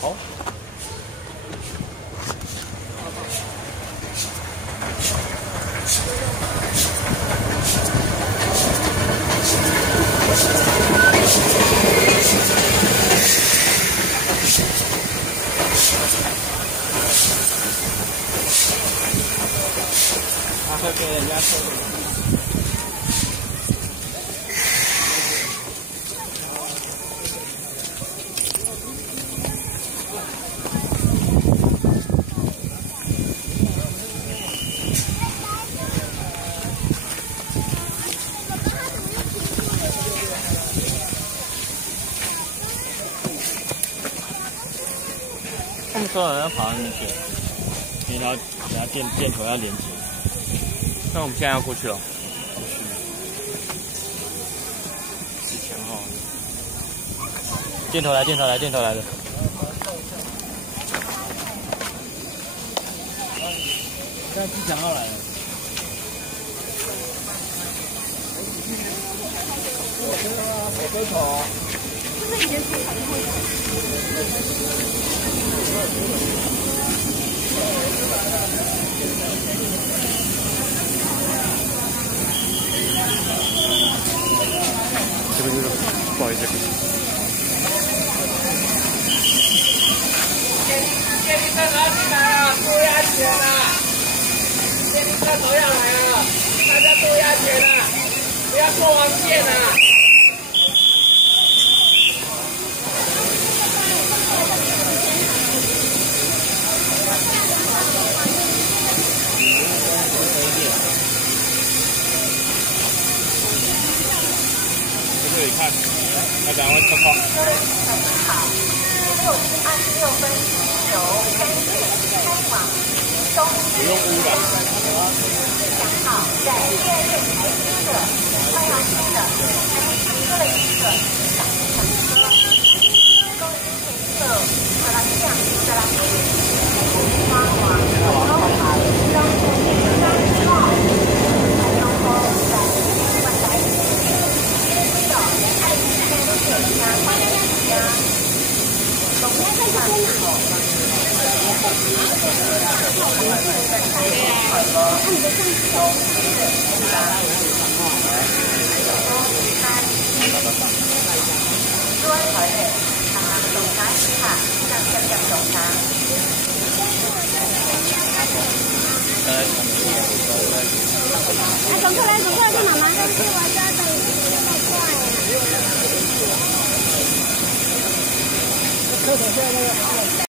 好。他会被人家收的。 他们所有人要跑上去，因为等下电头要连接。那我们现在要过去了。之前哈，电头来的。现在机强号来了。火车头。这是以前自己跑的会的。 这个不好意思。电力车拿进来了，多压钱了！电力车都要来了，大家多压钱了，不要过黄线了。 这里看，要赶快车况。好，6:26分9开往东。不用污染。2号在第2月台车的太阳线的台车的一个小车。各位乘客，再来这样，再来花王东海3号，东风在万达一走过来，跟妈妈。但是我家等太快了。